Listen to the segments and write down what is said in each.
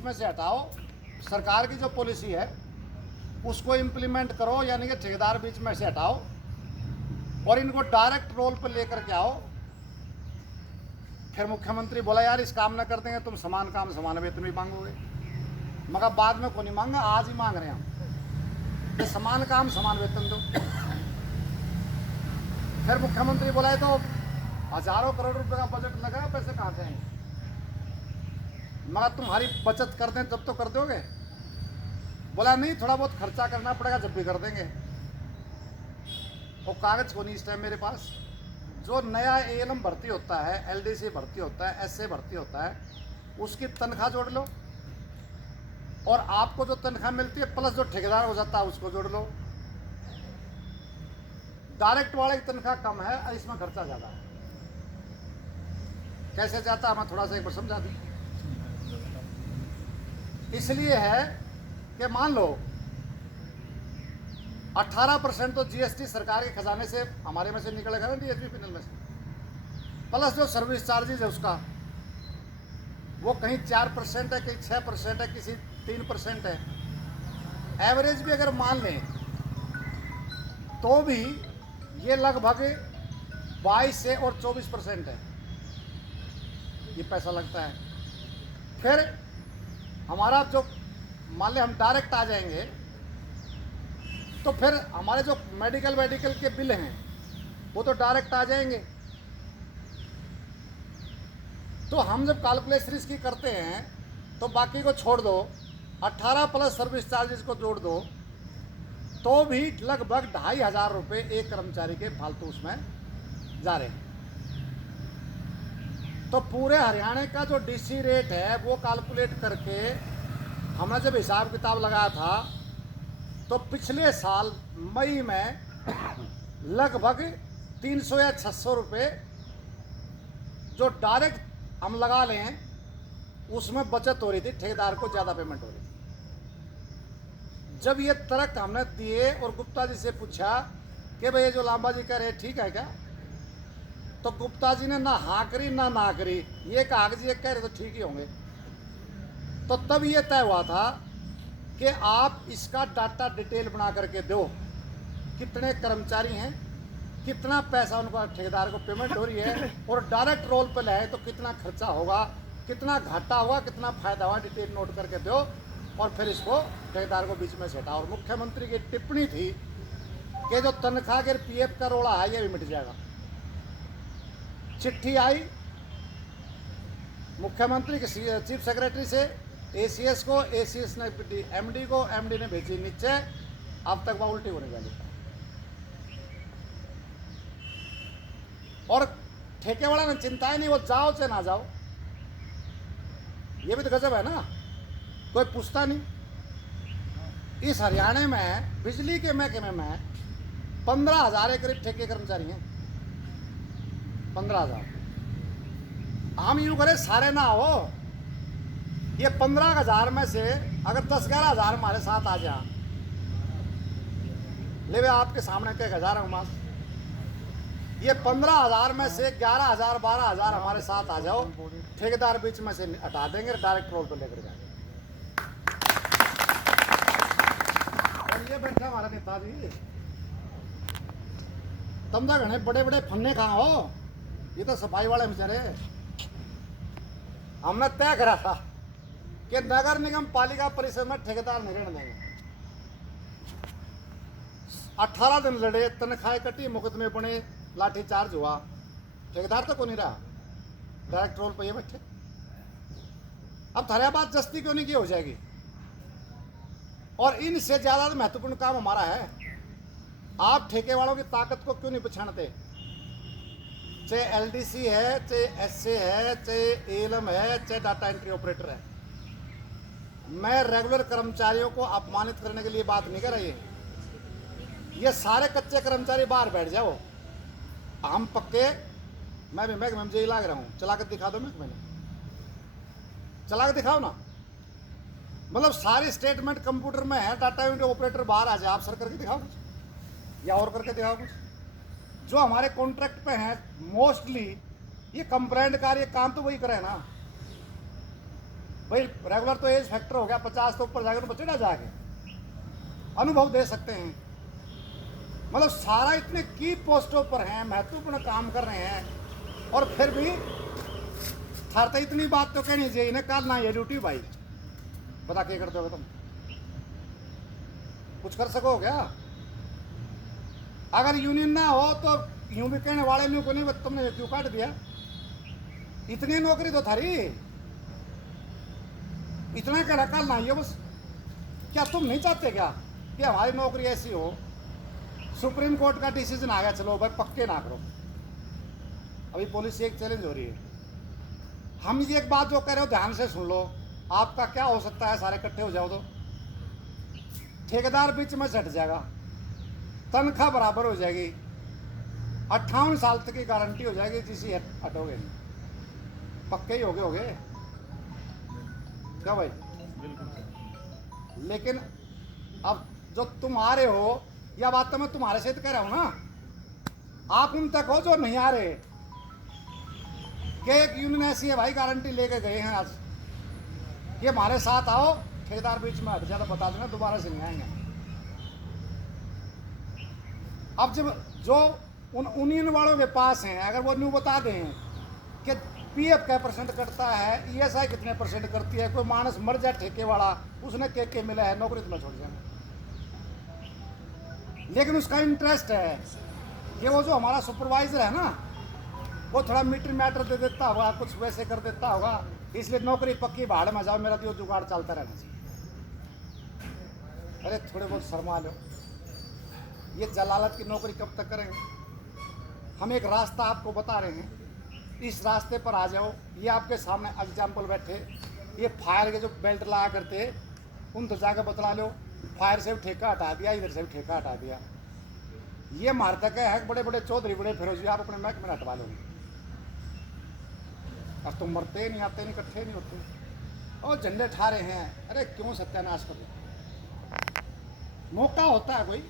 बीच में से हटाओ, सरकार की जो पॉलिसी है उसको इम्प्लीमेंट करो, यानी कि ठेकेदार बीच में से हटाओ और इनको डायरेक्ट रोल पर लेकर के आओ। फिर मुख्यमंत्री बोला यार इस काम ना कर देंगे तुम समान काम समान वेतन भी मांगोगे। मगर बाद में को नहीं मांगा, आज ही मांग रहे हैं हम कि समान काम समान वेतन दो। फिर मुख्यमंत्री बोला तो हजारों करोड़ रुपए का बजट लगा, पैसे कहाँ से आएंगे? मगर तुम्हारी बचत कर दें तब तो कर दोगे। बोला नहीं, थोड़ा बहुत खर्चा करना पड़ेगा, जब भी कर देंगे। वो कागज को नहीं इस टाइम मेरे पास। जो नया एएलएम भर्ती होता है, एलडीसी भर्ती होता है, एसए भर्ती होता है, उसकी तनख्वाह जोड़ लो और आपको जो तनख्वाह मिलती है प्लस जो ठेकेदार हो जाता है उसको जोड़ लो। डायरेक्ट वाले की तनख्वाह कम है और इसमें खर्चा ज़्यादा है। कैसे जाता है मैं थोड़ा सा एक बार समझा दूँ। इसलिए है कि मान लो 18% तो जीएसटी सरकार के खजाने से हमारे में से निकलेगा ना, डीएसपी पिनल में से, प्लस जो सर्विस चार्जेज है उसका वो कहीं 4% है, कहीं 6% है, किसी 3% है। एवरेज भी अगर मान लें तो भी ये लगभग 22 से और 24% है, ये पैसा लगता है। फिर हमारा जो मान लें हम डायरेक्ट आ जाएंगे तो फिर हमारे जो मेडिकल के बिल हैं वो तो डायरेक्ट आ जाएंगे। तो हम जब कैलकुलेशन इसकी करते हैं तो बाकी को छोड़ दो, 18 प्लस सर्विस चार्जेस को जोड़ दो तो भी लगभग 2500 रुपये एक कर्मचारी के फालतू उसमें जा रहे हैं। तो पूरे हरियाणा का जो डीसी रेट है वो कैलकुलेट करके हमने जब हिसाब किताब लगाया था तो पिछले साल मई में लगभग 300 या 600 रुपये जो डायरेक्ट हम लगा लें उसमें बचत हो रही थी, ठेकेदार को ज़्यादा पेमेंट हो रही थी। जब ये तर्क हमने दिए और गुप्ता जी से पूछा कि भाई ये जो लांबा जी कह रहे ठीक है क्या, तो गुप्ता जी ने ना हाँ करी ना करी, ये कहा कि ये कह रहे तो ठीक ही होंगे। तो तब ये तय हुआ था कि आप इसका डाटा डिटेल बना करके दो, कितने कर्मचारी हैं, कितना पैसा उनको ठेकेदार को पेमेंट हो रही है और डायरेक्ट रोल पे लाए तो कितना खर्चा होगा, कितना घाटा होगा, कितना फायदा होगा, डिटेल नोट करके दो और फिर इसको ठेकेदार को बीच में से हटाओ। और मुख्यमंत्री की टिप्पणी थी कि जो तनख्वाह के पीएफ का रोड़ा है ये भी मिट जाएगा। चिट्ठी आई मुख्यमंत्री के चीफ सेक्रेटरी से एसीएस को, एसीएस ने एमडी को, एमडी ने भेजी नीचे। अब तक वह उल्टी होने वाली। और ठेके वाला ने चिंता ही नहीं, वो जाओ चाहे ना जाओ। ये भी तो गजब है ना, कोई पूछता नहीं। इस हरियाणा में बिजली के महकमे में 15,000 के करीब ठेके कर्मचारी हैं। 15,000। हम यूँ करें सारे ना हो, ये 15,000 में से अगर 10-11,000 हमारे साथ आ जा ले, वे आपके सामने के 1,000 हमारे, ये 15,000 में से 11,000 12,000 हमारे साथ आ जाओ, ठेकेदार बीच में से हटा देंगे, डायरेक्ट रोल पर लेकर जाएंगे। ये बैठा हमारा नेताजी, तुम तो घने बड़े बड़े फन्ने कहाँ हो, ये तो सफाई वाले बेचारे। हमने तय करा था कि नगर निगम पालिका परिषद में ठेकेदार नहीं रहने देंगे। 18 दिन लड़े, तनख्वाह कटी, मुकदमे बने, लाठीचार्ज हुआ, ठेकेदार तो को नहीं रहा, डायरेक्ट रोल पे ये बैठे। अब थारे बात जस्ती क्यों नहीं की हो जाएगी। और इनसे ज्यादा महत्वपूर्ण काम हमारा है, आप ठेके वालों की ताकत को क्यों नहीं पहचानते। चाहे एलडीसी है, चाहे एसए है, चाहे एएलएम है, चाहे डाटा एंट्री ऑपरेटर है। मैं रेगुलर कर्मचारियों को अपमानित करने के लिए बात नहीं कर रही। ये सारे कच्चे कर्मचारी बाहर बैठ जाओ, हम पक्के, मैं भी महकमे में लाग रहा हूँ, चला कर दिखा दो। मैंने चला कर दिखाओ ना, मतलब सारी स्टेटमेंट कंप्यूटर में है, डाटा एंट्री ऑपरेटर बाहर आ जाए, आप सर करके दिखाओ कुछ, या और करके दिखाओ कुछ। जो हमारे कॉन्ट्रैक्ट पे हैं मोस्टली ये कंप्लेंट कार्य काम तो वही करे ना। भाई रेगुलर तो एज फैक्टर हो गया, 50 तो ऊपर जाकर तो बच्चे ना जाके अनुभव दे सकते हैं। मतलब सारा इतने की पोस्टों पर हैं, महत्वपूर्ण काम कर रहे हैं, और फिर भी थारते इतनी बात तो कहनी चाहिए इन्हें, कल ना ये ड्यूटी भाई बता क्या करते हो तुम, कुछ कर सको क्या? अगर यूनियन ना हो तो यूं भी कहने वाले नहीं को नहीं तुमने क्यों काट दिया, इतनी नौकरी तो थारी, इतना कहना कल ना ये बस। क्या तुम नहीं चाहते क्या कि हमारी नौकरी ऐसी हो? सुप्रीम कोर्ट का डिसीजन आ गया, चलो भाई पक्के ना करो। अभी पॉलिसी एक चैलेंज हो रही है। हम ये एक बात जो कह रहे हो ध्यान से सुन लो, आपका क्या हो सकता है, सारे इकट्ठे हो जाओ तो ठेकेदार बीच में सट जाएगा, तनख्वाह बराबर हो जाएगी, 58 साल तक की गारंटी हो जाएगी, जिसे हटोगे नहीं, पक्के ही होगे क्या भाई? लेकिन अब जो तुम आ रहे हो, या बात तो मैं तुम्हारे से तो कह रहा हूं ना, आप उन तक हो जो नहीं आ रहे कि एक यूनियन ऐसी है भाई, गारंटी लेके गए हैं आज, ये हमारे साथ आओ, ठेकेदार बीच में हट जाए तो बता देना दोबारा से नहीं आएंगे। अब जब जो उन यूनियन वालों के पास हैं, अगर वो न्यू बता दें कि पीएफ क्या परसेंट करता है, ईएसआई कितने परसेंट करती है, कोई मानस मर जाए ठेके वाला, उसने के मिला है, नौकरी तुम्हें छोड़ जाए, लेकिन उसका इंटरेस्ट है कि वो जो हमारा सुपरवाइजर है ना, वो थोड़ा मीटर मैटर दे देता होगा, कुछ वैसे कर देता होगा, इसलिए नौकरी पक्की भाड़ में जाओ, मेरा तो जुगाड़ चलता रहना चाहिए। अरे थोड़े बहुत शर्मा लो, ये जलालत की नौकरी कब तक करेंगे? हम एक रास्ता आपको बता रहे हैं, इस रास्ते पर आ जाओ। ये आपके सामने एग्जाम्पल बैठे, ये फायर के जो बेल्ट लाया करते उन तो जाकर बतला लो, फायर से भी ठेका हटा दिया, इधर से भी ठेका हटा दिया। ये मारतक है बड़े बड़े चौधरी, बड़े फिरोजी, आप अपने महकमे में हटवा लोगे, अब तुम मरते नहीं, आते नहीं, इकट्ठे नहीं होते, और झंडे ठा रहे हैं। अरे क्यों सत्यानाश कर रहे? मौका होता है कोई,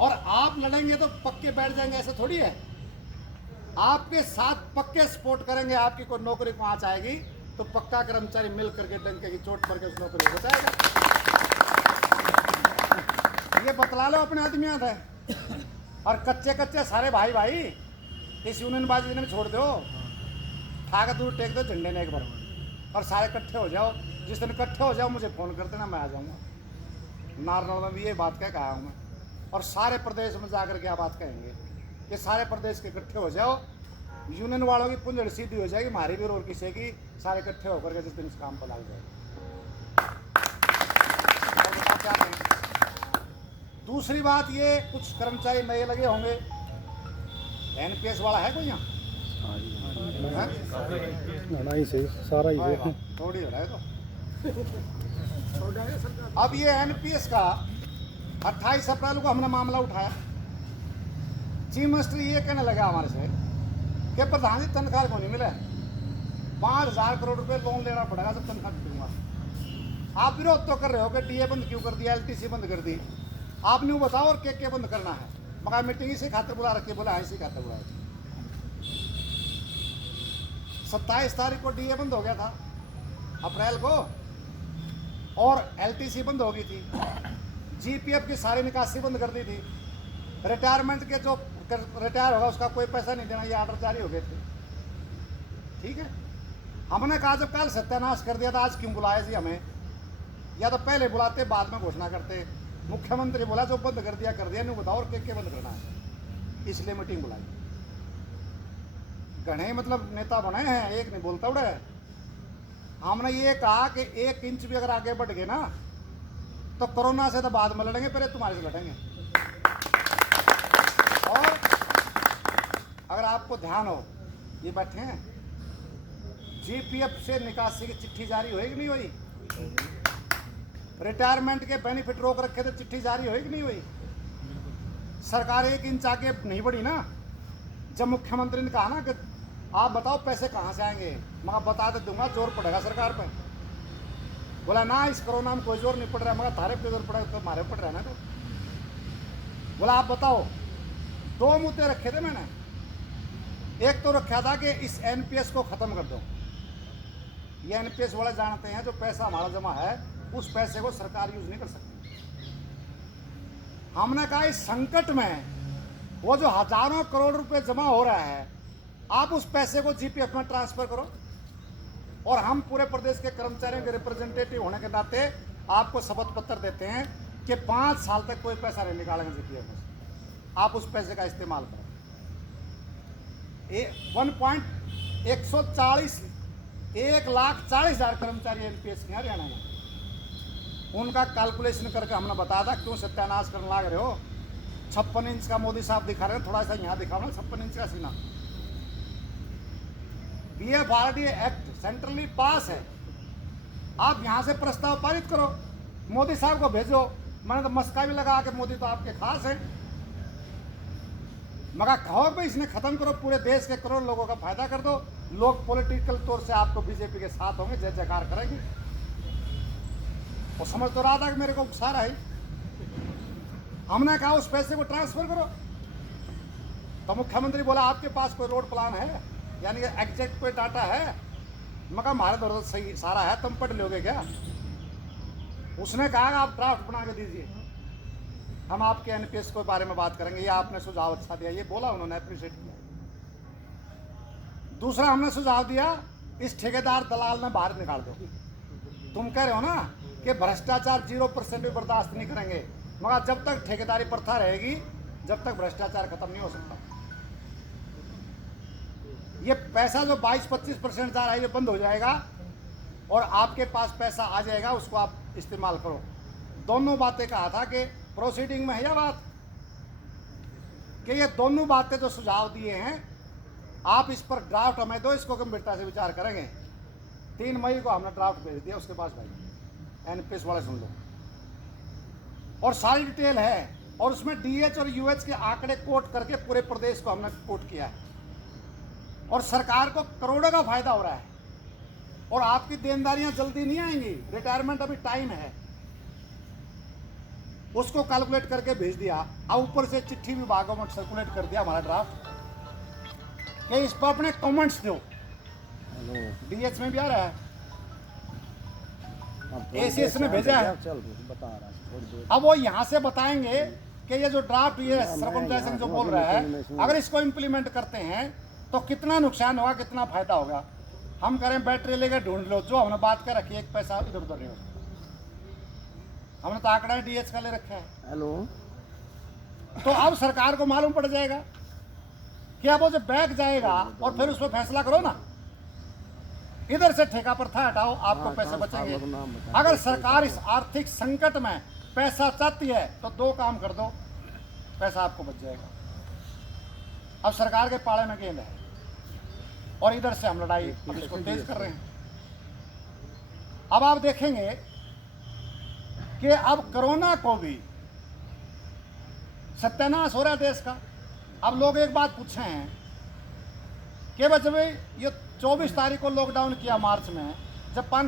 और आप लड़ेंगे तो पक्के बैठ जाएंगे, ऐसा थोड़ी है। आपके साथ पक्के सपोर्ट करेंगे, आपकी कोई नौकरी पहुंच आएगी तो पक्का कर्मचारी मिल करके डंके की चोट पर के उस नौकरी को बचाएगा। ये बतला लो अपने आदमियों है, और कच्चे कच्चे सारे भाई भाई इस यूनियनबाजी में छोड़ दो, ठाकर दूर टेक दो झंडे ने एक बार, और सारे इकट्ठे हो जाओ। जिस दिन इकट्ठे हो जाओ मुझे फ़ोन कर देना, मैं आ जाऊँगा। नारनौल में भी ये बात कहा हूँ मैं, और सारे प्रदेश में जाकर क्या बात कहेंगे कि सारे प्रदेश के इकट्ठे हो जाओ, यूनियन वालों की पुंजड़ सीधी हो जाएगी, हमारी भी और किसी की, सारे इकट्ठे होकर के जिस दिन इस काम पर लग जाएगी। क्या कहें? दूसरी बात, ये कुछ कर्मचारी नए लगे होंगे, एनपीएस वाला है कोई यहाँ? नहीं सही, सारा ही है, थोड़ी हो रहा है तो। अब ये एनपीएस का 28 अप्रैल को हमने मामला उठाया, चीफ मिनिस्टर ये कहने लगा हमारे से कि प्रधान जी तनख्वाह को नहीं मिला, 5,000 करोड़ रुपए लोन लेना पड़ेगा जब तनख्वाह दूंगा। आप विरोध तो कर रहे हो कि डीए बंद क्यों कर दिया, एलटीसी बंद कर दी, आप न्यू बताओ और क्या बंद करना है। मगर मीटिंग इसी खातिर बुला रखी, बोला इसी खातिर बुलाया। 27 तारीख को डीए बंद हो गया था अप्रैल को, और एलटीसी बंद हो गई थी, जीपीएफ की सारी निकासी बंद कर दी थी, रिटायरमेंट के जो रिटायर होगा उसका कोई पैसा नहीं देना, ये आर्डर जारी हो गए थे। ठीक है, हमने कहा जब कल सत्यानाश कर दिया था, आज क्यों बुलाया जी हमें? या तो पहले बुलाते बाद में घोषणा करते। मुख्यमंत्री बोला जो बंद कर दिया, नहीं बताओ और क्या बंद करना है, इसलिए मीटिंग बुलाई। घने मतलब नेता बने हैं, एक नहीं बोलता उड़े। हमने ये कहा कि 1 इंच भी अगर आगे बढ़ गए ना तो कोरोना से तो बाद में लड़ेंगे, पहले तुम्हारे से लड़ेंगे। और अगर आपको ध्यान हो, ये बैठे हैं, जीपीएफ से निकासी की चिट्ठी जारी हुई कि नहीं हुई? रिटायरमेंट के बेनिफिट रोक रखे थे, चिट्ठी जारी हुई कि नहीं हुई? सरकार 1 इंच आगे नहीं बढ़ी ना। जब मुख्यमंत्री ने कहा ना कि आप बताओ पैसे कहाँ से आएंगे, मैं बता दे दूंगा, जोर पड़ेगा सरकार पर। बोला ना इस कोरोना में कोई जोर नहीं पड़ रहा, मगर थारे पे जोर पड़ेगा तो हमारे पड़ रहा है ना। तो बोला आप बताओ, 2 मुद्दे रखे थे मैंने। एक तो रखा था कि इस एनपीएस को ख़त्म कर दो, ये एनपीएस वाले जानते हैं जो पैसा हमारा जमा है उस पैसे को सरकार यूज नहीं कर सकती। हमने कहा इस संकट में वो जो हजारों करोड़ रुपए जमा हो रहा है आप उस पैसे को जीपीएफ में ट्रांसफर करो, और हम पूरे प्रदेश के कर्मचारियों के रिप्रेजेंटेटिव होने के नाते आपको शपथ पत्र देते हैं कि 5 साल तक कोई पैसा नहीं निकालेंगे जीपीएफ में से। आप उस पैसे का इस्तेमाल करें। 1,40,00,000 कर्मचारी एनपीएस के हरियाणा में, उनका कैलकुलेशन करके हमने बताया था क्यों सत्यानाश करने लग रहे हो। 56 इंच का मोदी साहब दिखा रहे हैं, थोड़ा सा यहाँ दिखाओ ना 56 इंच का सीना। बीएफआरडीए एक्ट सेंट्रली पास है, आप यहाँ से प्रस्ताव पारित करो, मोदी साहब को भेजो। मैंने तो मस्का भी लगा के मोदी तो आपके खास है, मगर कहो भाई इसने खत्म करो, पूरे देश के करोड़ लोगों का फायदा कर दो, लोग पॉलिटिकल तौर से आपको बीजेपी के साथ होंगे, जय जयकार करेंगे। वो समझ तो रहा था कि मेरे को उकसा रहा है। हमने कहा उस पैसे को ट्रांसफर करो, तो मुख्यमंत्री बोला आपके पास कोई रोड प्लान है, यानी एग्जैक्ट कोई डाटा है। मगर हमारे दौर सही सारा है, तुम पढ़ लोगे क्या? उसने कहा आप ड्राफ्ट बना के दीजिए, हम आपके एनपीएस के बारे में बात करेंगे, ये आपने सुझाव अच्छा दिया, ये बोला उन्होंने, अप्रिशिएट किया। दूसरा हमने सुझाव दिया इस ठेकेदार दलाल ने बाहर निकाल दो। तुम कह रहे हो ना कि भ्रष्टाचार 0% भी बर्दाश्त नहीं करेंगे, मगर जब तक ठेकेदारी प्रथा रहेगी जब तक भ्रष्टाचार खत्म नहीं हो सकता। ये पैसा जो 22-25% जा रहा है ये बंद हो जाएगा और आपके पास पैसा आ जाएगा, उसको आप इस्तेमाल करो। दोनों बातें कहा था कि प्रोसीडिंग में है यह बात कि ये दोनों बातें जो सुझाव दिए हैं आप इस पर ड्राफ्ट हमें दो, इसको गंभीरता से विचार करेंगे। 3 मई को हमने ड्राफ्ट भेज दिया उसके पास, भाई एनपीएस वाले सुन लो, और सारी डिटेल है, और उसमें डीएच और यूएच के आंकड़े कोट करके पूरे प्रदेश को हमने कोट किया है, और सरकार को करोड़ों का फायदा हो रहा है, और आपकी देनदारियां जल्दी नहीं आएंगी, रिटायरमेंट अभी टाइम है। उसको कैलकुलेट करके भेज दिया, अब ऊपर से चिट्ठी विभागों में सर्कुलेट कर दिया हमारा ड्राफ्ट कि इस पर अपने कमेंट्स दो। डीएच में भी आ रहा है, एसीएस ने भेजा है। अब वो यहाँ से बताएंगे कि ये जो ड्राफ्ट ये सरपंच जयसिंह जो बोल रहा है, अगर इसको इम्प्लीमेंट करते हैं तो कितना नुकसान होगा, कितना फायदा होगा। हम करें बैटरी लेकर ढूंढ लो, जो हमने बात कर रखी है, एक पैसा इधर उधर नहीं हो। हमने तो आंकड़ा डीएच का ले रखा है। हेलो, तो अब सरकार को मालूम पड़ जाएगा कि अब वो जब बैक जाएगा और फिर उस पर फैसला करो ना, इधर से ठेका प्रथा हटाओ, आपको पैसे बचेंगे। अगर सरकार इस आर्थिक संकट में पैसा चाहती है तो 2 काम कर दो, पैसा आपको बच जाएगा। अब सरकार के पाले में गेंद है और इधर से हम लड़ाई अब इसको तेज कर रहे हैं। अब आप देखेंगे कि अब कोरोना को भी सत्यानाश हो रहा है देश का। अब लोग एक बात पूछे हैं कि भाई ये 24 तारीख को लॉकडाउन किया मार्च में, जब 5